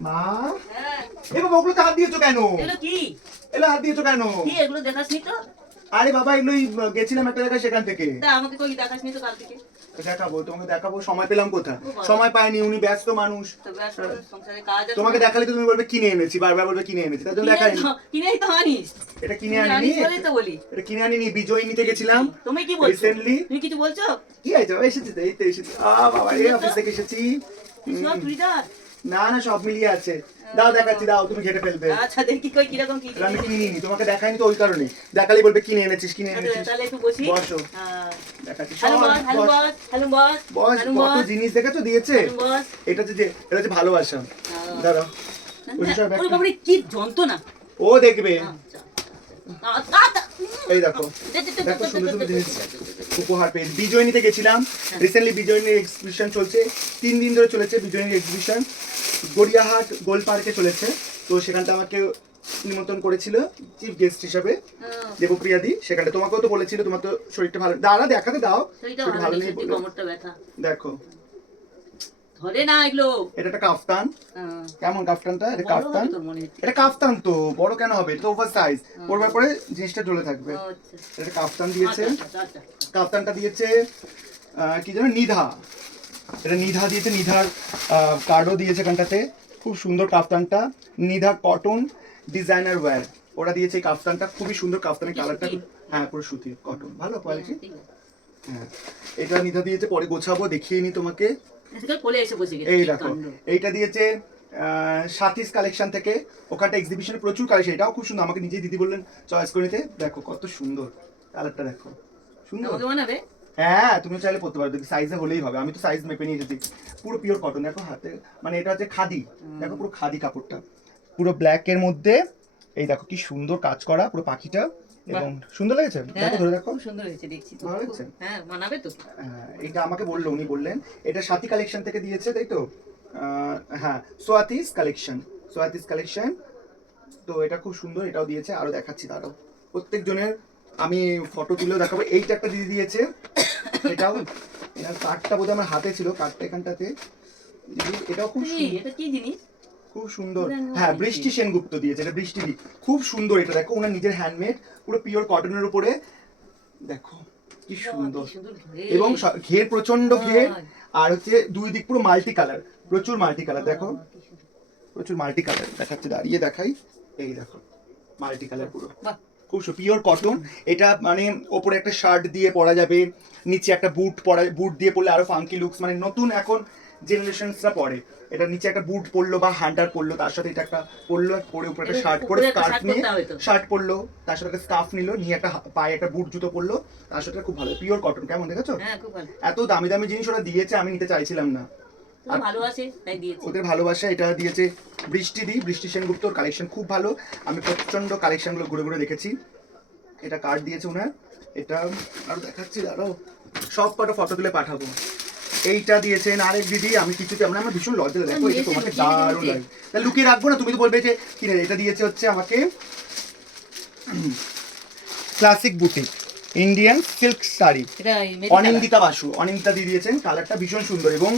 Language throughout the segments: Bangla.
মা? হ্যাঁ। এ বাবা হাত দিয়েছ কেন? এগুলো কি? এগুলো হাত দিয়েছ কেন? কি এগুলো দেখাসনি তো? আরে বাবা এগুলোই গেছিলাম একটা জায়গায় সেখান থেকে। আমাকে কই দেখাসনি তো কাল থেকে? দেখাবো তোমাকে দেখাবো সময় পেলাম কোথা সময় পাইনি উনি ব্যস্ত মানুষ। আছে। তোমাকে দেখালে তুমি বলবে কিনে এনেছি বারবার বলবে কিনে এনেছি তার জন্য তো- কিনেই তো আনিস। এটা কিনে আনিনি? তো বলি। এটা কিনে আনিনি বিজয় নিতে গেছিলাম। তুমি কি বলছো? রিসেন্টলি তুমি কিছু বলছো? কি হয়েছে? এসেছি তো এই তো এসেছি। আ বাবা এই অফিস থেকে এসেছি। চুড়িদার। না না সব মিলিয়ে আছে। দাও দেখাচ্ছি দাও তুমি ঘেটে ফেলবে। আচ্ছা দেখি কই কি এটা আমি কিনিনি তোমাকে দেখাইনি তো ওই কারণে দেখালেই বলবে কিনে এনেছিস কিনে এনেছিস। তাহলে একটু বসি। বসো। হ্যাঁ। দেখাচ্ছি hello boss hello boss. Hello boss boss কত জিনিস দেখেছ? দিয়েছে? বস। এটা যে এটা হচ্ছে ভালোবাসা। দাঁড়াও। ওই সব ওরে বাবারে কি যন্ত্রণা। ও দেখবে। আচ্ছা, এই দেখো দেখো সুন্দর সুন্দর জিনিস। উপহার পেয়েছি বিজয় নিতে গেছিলাম। রিসেন্টলি বিজয় নিয়ে এক্সিবিশন চলছে। তিন দিন ধরে চলেছে বিজয় নিয়ে এক্সিবিশন গড়িয়াহাট গোল পার্কে চলেছে। তো সেখানটা আমাকে নিমন্ত্রণ করেছিল চিফ গেস্ট হিসাবে দেবপ্রিয়াদি। সেখানে তোমাকেও তো বলেছিল তোমার তো শরীরটা ভালো দাঁড়া দেখাতে দাও। ভালো নেই, দেখো। ধরে না এগুলো। এটা একটা কাফতান। হ্যাঁ। কেমন কাফতানটা? এটা কাফতান। এটা কাফতান তো বড় কেন হবে? এটা ওভার সাইজ পরবার পরে জিনিসটা ঝুলে থাকবে। আচ্ছা। এটা কাফতান দিয়েছে। আচ্ছা, আচ্ছা। কাপ্তানটা দিয়েছে কি যেন? নিধা। এটা নিধা দিয়েছে নিধার কার্ডও দিয়েছে এখানটাতে। খুব সুন্দর কাফতানটা। নিধা কটন ডিজাইনার ওয়্যার ওরা দিয়েছে এই কাফতানটা। খুবই সুন্দর কাফতানের কালারটা হ্যাঁ পুরো সুতির কটন ভালো কোয়ালিটি হ্যাঁ। এটা নিধা দিয়েছে পরে গোছাবো দেখিয়ে নি তোমাকে। কোলে এসে বসে গেছে এই দেখো এইটা দিয়েছে সাতিস কালেকশন থেকে। ওখানটা এক্সিবিশনে প্রচুর কালেকশন এটাও খুব সুন্দর। আমাকে নিজেই দিদি বললেন চয়েস করে নিতে। দেখো কত সুন্দর। কালারটা দেখো সুন্দর। বানাবে? হ্যাঁ তুমি চাইলে পড়তে পারো যদি সাইজে হলেই হবে। আমি তো সাইজ মেপে নিয়ে এসেছি পুরো পিওর কটন দেখো হাতে মানে এটা হচ্ছে খাদি। দেখো পুরো খাদি কাপড়টা। পুরো ব্ল্যাক এর মধ্যে এই দেখো কি সুন্দর কাজ করা পুরো পাখিটা। এবং সুন্দর লেগেছে? হ্যাঁ, দেখো ধরে দেখো সুন্দর হয়েছে দেখছি তো। ভালো লাগছে? হ্যাঁ মানাবে তো। হ্যাঁ, এটা আমাকে বলল উনি বললেন। এটা সাথী কালেকশন থেকে দিয়েছে তাই তো? হ্যাঁ সোয়াতিস কালেকশন সোয়াতিস কালেকশন তো এটা খুব সুন্দর এটাও দিয়েছে আরও দেখাচ্ছি তারও। প্রত্যেক জনের আমি ফটো তুলেও দেখাবো। এইটা একটা দিদি দিয়েছে এটাও। কার্ডটা বোধহয় আমার হাতে ছিল কার্ডটা এখানটাতে। এটাও খুব সুন্দর এটা কি জিনিস? খুব সুন্দর। হ্যাঁ বৃষ্টি সেনগুপ্ত দিয়েছে এটা বৃষ্টি দি খুব সুন্দর এটা দেখো ওনার নিজের হ্যান্ডমেড পুরো পিওর কটনের উপরে। দেখো কি সুন্দর। এবং ঘের প্রচণ্ড ঘের। আর হচ্ছে দুই দিক পুরো মাল্টি কালার প্রচুর মাল্টি কালার দেখো। প্রচুর মাল্টি কালার দেখাচ্ছে দাঁড়িয়ে দেখাই। এই দেখো মাল্টি কালার পুরো। খুব পিওর কটন এটা মানে ওপরে একটা শার্ট দিয়ে পরা যাবে নিচে একটা বুট পরা বুট দিয়ে পরলে আরও ফাঙ্কি লুকস মানে নতুন এখন জেনারেশনসরা পরে। এটা নিচে একটা বুট পরলো বা হ্যান্ডার পরলো তার সাথে এটা একটা পরলো পরে উপরে একটা শার্ট পরে স্কার্ফ নিয়ে। শার্ট পরলো তার সাথে একটা স্কার্ফ নিল নিয়ে একটা পায়ে একটা বুট জুতো পরলো তার সাথে খুব ভালো পিওর কটন কেমন দেখেছ? হ্যাঁ এত দামি দামি জিনিস ওরা দিয়েছে আমি নিতে চাইছিলাম না। ওদের ভালোবাসা এটা দিয়েছে বৃষ্টি দি বৃষ্টি সেনগুপ্তর কালেকশন খুব ভালো। আমি প্রচণ্ড কালেকশনগুলো ঘুরে ঘুরে দেখেছি। এটা কার্ড দিয়েছে ওনার এটা আরও দেখাচ্ছি দাঁড়াও। সব কটা ফটো তুলে পাঠাবো। এইটা দিয়েছেন আরেক দিদি আমি কিছুতে আমরা আমার ভীষণ লজ্জা দেখো এটা তোমাকে দারুণ লাগে। তা লুকিয়ে রাখব না তুমি তো বলবে যে কি রে এটা দিয়েছে হচ্ছে আমাকে classic boutique Indian silk sari. Anindita Basu Anindita দিয়ে দিয়েছেন কালারটা ভীষণ সুন্দর এবং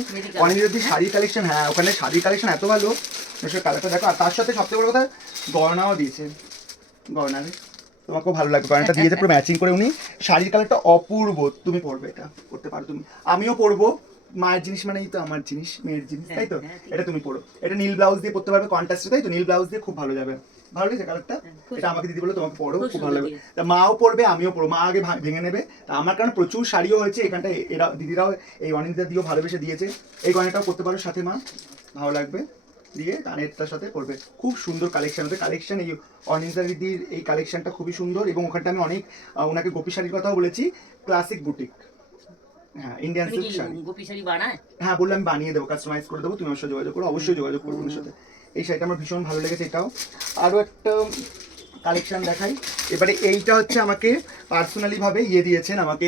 অনিন্দিতা দি শাড়ি কালেকশন হ্যাঁ ওখানে শাড়ি কালেকশন এত ভালো। কালারটা দেখো আর তার সাথে সবথেকে বড় কথা গয়নাও দিয়েছে। গয়না তোমাকেও ভালো লাগবে গয়নাটা দিয়েছে পুরো ম্যাচিং করে উনি। শাড়ির কালারটা অপূর্ব তুমি পরবে এটা করতে পারো তুমি। আমিও পরবো। মায়ের জিনিস মানেই তো আমার জিনিস মেয়ের জিনিস তাই তো? হ্যাঁ, হ্যাঁ। এটা তুমি পড়ো। এটা নীল ব্লাউজ দিয়ে পড়তে পারবে কন্ট্রাস্টে তাই তো? নীল ব্লাউজ দিয়ে খুব ভালো যাবে। ভালো লেগেছে কালারটা? হ্যাঁ, এটা আমাকে দিদি বলে তোমাকে পরো খুব ভালো লাগবে। তা মাও পড়বে আমিও পড়ব। মা আগে ভেঙে নেবে। তা আমার কারণ প্রচুর শাড়িও হয়েছে এখানটা এরা দিদিরাও এই অনিন্দিতা দিয়েও ভালোবেসে দিয়েছে। এই গয়নাটাও করতে পারো সাথে মা ভালো লাগবে। দিয়ে কানেরটার সাথে করবে খুব সুন্দর কালেকশন হবে কালেকশন এই অনিন্দিতা দিদির এই কালেকশনটা খুবই সুন্দর এবং ওখানটা আমি অনেক ওনাকে গোপী শাড়ির কথাও বলেছি ক্লাসিক বুটিক হ্যাঁ ইন্ডিয়ান সিল্ক শাড়ি। গোপী শাড়ি বানায়? হ্যাঁ বললাম বানিয়ে দেবো কাস্টমাইজ করে দেবো তুমি আমার সাথে যোগাযোগ করো অবশ্যই যোগাযোগ করব ওনার সাথে। এই শাড়িটা আমার ভীষণ ভালো লেগেছে এটাও। আরও একটা কালেকশন দেখাই। এবারে এইটা হচ্ছে আমাকে পার্সোনালি ভাবে ইয়ে দিয়েছেন আমাকে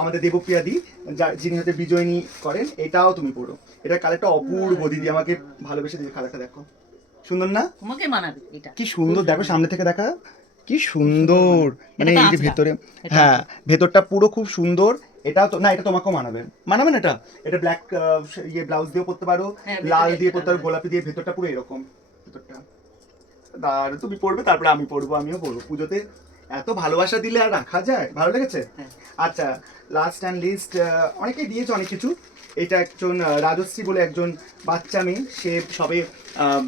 আমাদের দেবপ্রিয়া দি যিনি হচ্ছে বিজয়িনী করেন এটাও তুমি পড়ো এটা কালারটা অপূর্ব দিদি আমাকে ভালোবেসে দিদি কালারটা দেখো। সুন্দর না? তোমাকে মানাবে এটা। কি সুন্দর দেখো সামনে থেকে দেখা। কি সুন্দর। মানে এই যে ভেতরে হ্যাঁ ভেতরটা পুরো খুব সুন্দর। এটাও তো না এটা তোমাকেও মানাবে। মানাবে না এটা? এটা ব্ল্যাক ইয়ে ব্লাউজ দিয়ে পরতে পারো হ্যাঁ, লাল দিয়ে পরতে পারো গোলাপি দিয়ে ভেতরটা পুরো এরকম ভেতরটা। আর তুমি পড়বে তারপরে আমি পড়ব আমিও পড়ব পুজোতে এত ভালোবাসা দিলে আর রাখা যায়? ভালো লেগেছে? হ্যাঁ। আচ্ছা লাস্ট অ্যান্ড লিস্ট অনেকেই দিয়েছে অনেক কিছু। এটা একজন রাজশ্রী বলে একজন বাচ্চা মেয়ে সে সবে আহ,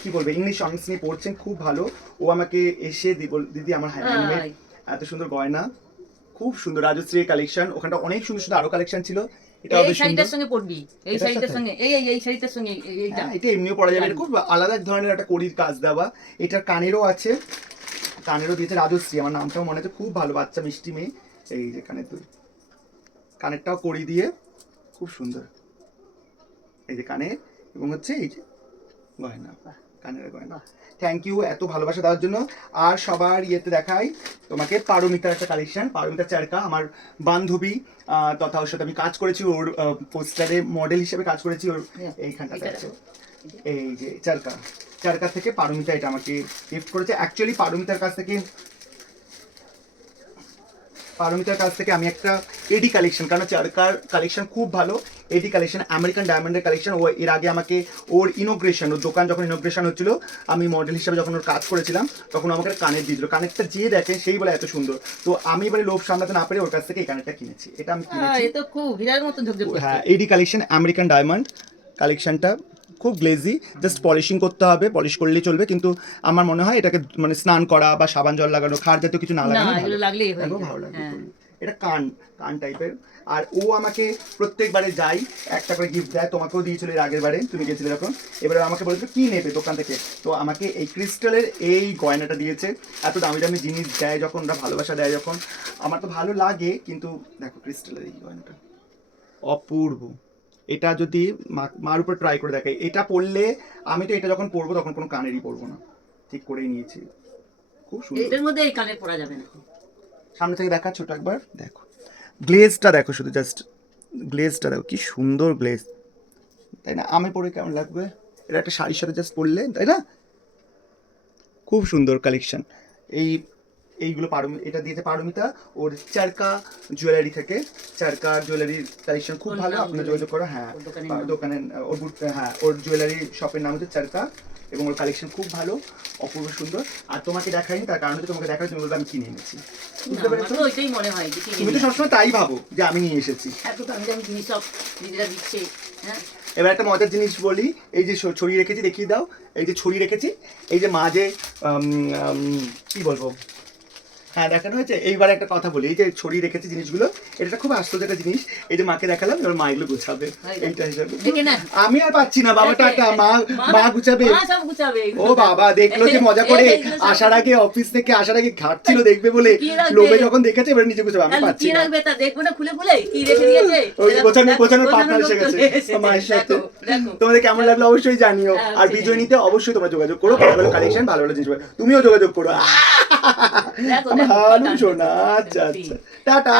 কি বলবে ইংলিশ অনার্স নিয়ে পড়ছেন খুব ভালো। ও আমাকে এসে দিদি আমার হ্যান্ডমেড এত সুন্দর গয়না। খুব সুন্দর রাজশ্রী কালেকশন ওখানটা অনেক সুন্দর সুন্দর আরও কালেকশন ছিল। এটা এই শাড়িটার সঙ্গে পরবি এই শাড়িটার সঙ্গে এই এই এই শাড়িটার সঙ্গে এইটা। হ্যাঁ, এটা এমনিও পড়া যাবে। খুব আলাদা ধরনের একটা কড়ির কাজ দেওয়া। এটার কানেরও আছে। কানেরও দিয়েছে রাজশ্রী। আমার নামটাও মনে হচ্ছে খুব ভালো বাচ্চা মিষ্টি মেয়ে। এই যে কানের দুল কানেরটাও কড়ি দিয়ে। খুব সুন্দর। এই যে কানে। এবং হচ্ছে এই যে গয়না। কানের গয়না থ্যাংক ইউ এত ভালোবাসা দেওয়ার জন্য। আর সবার ইয়েতে দেখাই তোমাকে পারমিতার একটা কালেকশন পারমিতা চারকা আমার বান্ধবী তথা ওর সাথে আমি কাজ করেছি ওর পোস্টারে মডেল হিসেবে কাজ করেছি ওর হ্যাঁ, এইখানটাতে আছে। দেখো। এই যে চারকা চারকা থেকে পারমিতা এটা আমাকে গিফট করেছে। অ্যাকচুয়ালি পারমিতার কাছ থেকে পারমিতার কাছ থেকে আমি একটা এডি কালেকশন কারণ চারকার কালেকশন খুব ভালো। এডি কালেকশন আমেরিকান ডায়মন্ডের কালেকশন ও এর আগে আমাকে ওর ইনোগ্রেশন ওর দোকান যখন ইনোগ্রেশন হচ্ছিল আমি মডেল হিসাবে যখন ওর কাজ করেছিলাম তখন আমাকে কানের দিয়েছিল কানেরটা যে দেখে সেই বলে এত সুন্দর তো আমি এবারে লোভ সামলাতে না পেরে ওর কাছ থেকে এই কানেরটা কিনেছি এটা আমি কিনেছি এ তো খুব হীরার মতো ঝকঝক হ্যাঁ এডি কালেকশন আমেরিকান ডায়মন্ড কালেকশনটা খুব গ্লেজি জাস্ট পলিশিং করতে হবে পলিশ করলেই চলবে কিন্তু আমার মনে হয় এটাকে মানে স্নান করা বা সাবান জল লাগানো খার জাতীয় কিছু না লাগানো। ভালো। পরলে। এটা কান কান টাইপের আর ও আমাকে প্রত্যেকবারে যাই একটা করে গিফট দেয় তোমাকেও দিয়েছিল এর আগের বারে তুমি গেছিলে যখন এবারে আমাকে বলেছিল কি নেবে দোকান থেকে? তো আমাকে এই ক্রিস্টালের এই গয়নাটা দিয়েছে। এত দামি দামি জিনিস দেয় যখন ওরা ভালোবাসা দেয় যখন। আমার তো ভালো লাগে কিন্তু দেখো ক্রিস্টালের এই গয়নাটা। অপূর্ব। এটা যদি মা- মার উপর ট্রাই করে দেখাই এটা পরলে আমি তো এটা যখন পরবো তখন কোনো কানেরই পরবো না। ঠিক করেই নিয়েছি। খুব সুন্দর। এটার মধ্যে এই কানে পরা যাবে না। সামনে থেকে দেখা ছোট একবার দেখো। গ্লেজটা দেখো শুধু জাস্ট গ্লেজটা দেখো কি সুন্দর গ্লেজ তাই না? আমি পরে কেমন লাগবে? এটা একটা শাড়ির সাথে জাস্ট পরলে তাই না? খুব সুন্দর কালেকশন এই এইগুলো পারমি এটা দিয়েছে পারমিতা ওর চারকা জুয়েলারি থেকে। চারকা জুয়েলারির কালেকশন খুব ভালো আপনার যোগাযোগ করো হ্যাঁ। দোকানের ওর হ্যাঁ ওর জুয়েলারি শপের নাম হচ্ছে চারকা। এবং ওর কালেকশন খুব ভালো অপূর্ব সুন্দর। আর তোমাকে দেখাইনি তার কারণে হচ্ছে তোমাকে দেখাই তুমি বলবে আমি কিনে এনেছি। বুঝতে পেরেছ? ওইটাই মনে হয় তুমি তো সবসময় তাই ভাবো যে আমি নিয়ে এসেছি। এত দামি দামি জিনিস সব দিদিরা দিচ্ছে হ্যাঁ? এবার একটা মজার জিনিস বলি এই যে ছড়িয়ে ছড়ি রেখেছি দেখিয়ে দাও। এই যে ছড়িয়ে রেখেছি এই যে মাঝে কি বলব? হ্যাঁ দেখানো হয়েছে? এইবার একটা কথা বলি এই যে ছড়িয়ে রেখেছে জিনিসগুলো এটা খুব আশ্চর্য একটা জিনিস। এই যে মাকে দেখালাম এবার মা এগুলো গুছাবে। এইটা হিসাবে। আমি আর পাচ্ছি না বাবা টাটা মা মা গুছাবে। ও বাবা দেখল যে মজা করে আসার আগে অফিস থেকে আসার আগে ঘাটছিল দেখবে বলে লোভে যখন দেখেছে এবার নিজে গুছাবে আমি পাচ্ছি না। রাখবে তা দেখব না খুলে খুলে? কি রেখে দিয়েছে? ওই গোছানো গোছানোর পার্টনার এসে গেছে মায়ের সাথে। তোমাদের কেমন লাগল অবশ্যই জানিও। হ্যাঁ, আর সেটাই। বিজয় নিতে অবশ্যই তোমরা যোগাযোগ করো ভালো ভালো কালেকশন ভালো ভালো জিনিস তুমিও যোগাযোগ করো। হালু কাণ্ড। আচ্ছা আচ্ছা টাটা।